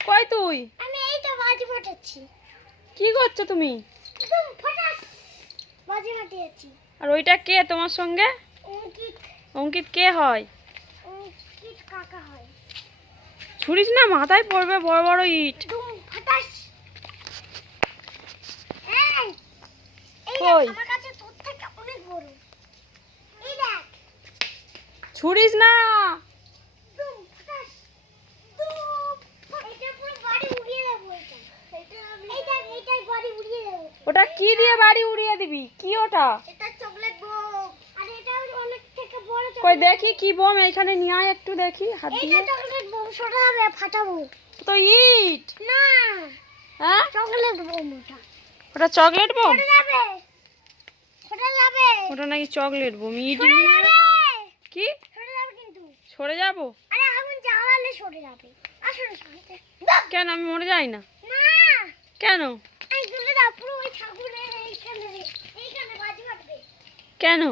কই তুই? আমি এই তো বাজি ফাটাচ্ছি। কি করছ তুমি? একদম ফাটাস বাজি ফাটিয়েছি। আর ওইটা কে তোমার সঙ্গে? অঙ্কিত। অঙ্কিত কে হয়? অঙ্কিত কাকা হয়। ছুরিস না মাথায় পড়বে বড় বড় ইট। একদম ফাটাস। এই এই কই? আমার কাছে তোর থেকে অনেক বড়। এই দেখ। ছুরিস না একদম ফাটাস একদম এটা পুরো বাড়ি উড়িয়ে দেবো এটা এটা আমি এই দেখ এইটাই বাড়ি উড়িয়ে দেবো ওটা কি দিয়ে বাড়ি উড়িয়ে দিবি? কি ওটা? এটা চকলেট বোম। আর এটা অনেক থেকে বড় কই দেখি কি বোম এখানে নিয়ে আয় একটু দেখি হাত দিয়ে। চকলেট বোম সরা যাবে ফাটাবো। তো ইট? না। হ্যাঁ? চকলেট বোম ওটা। ওটা চকলেট বোম? সরে যাবে। সরে যাবে। ওটা নাকি চকলেট বোম ইট কি? সরে যাবে কিন্তু। সরে যাব? আরে আগুন জ্বালালে সরে যাবে। আসলে সরে কেন আমি মরে যাই না? না। কেন? কেন?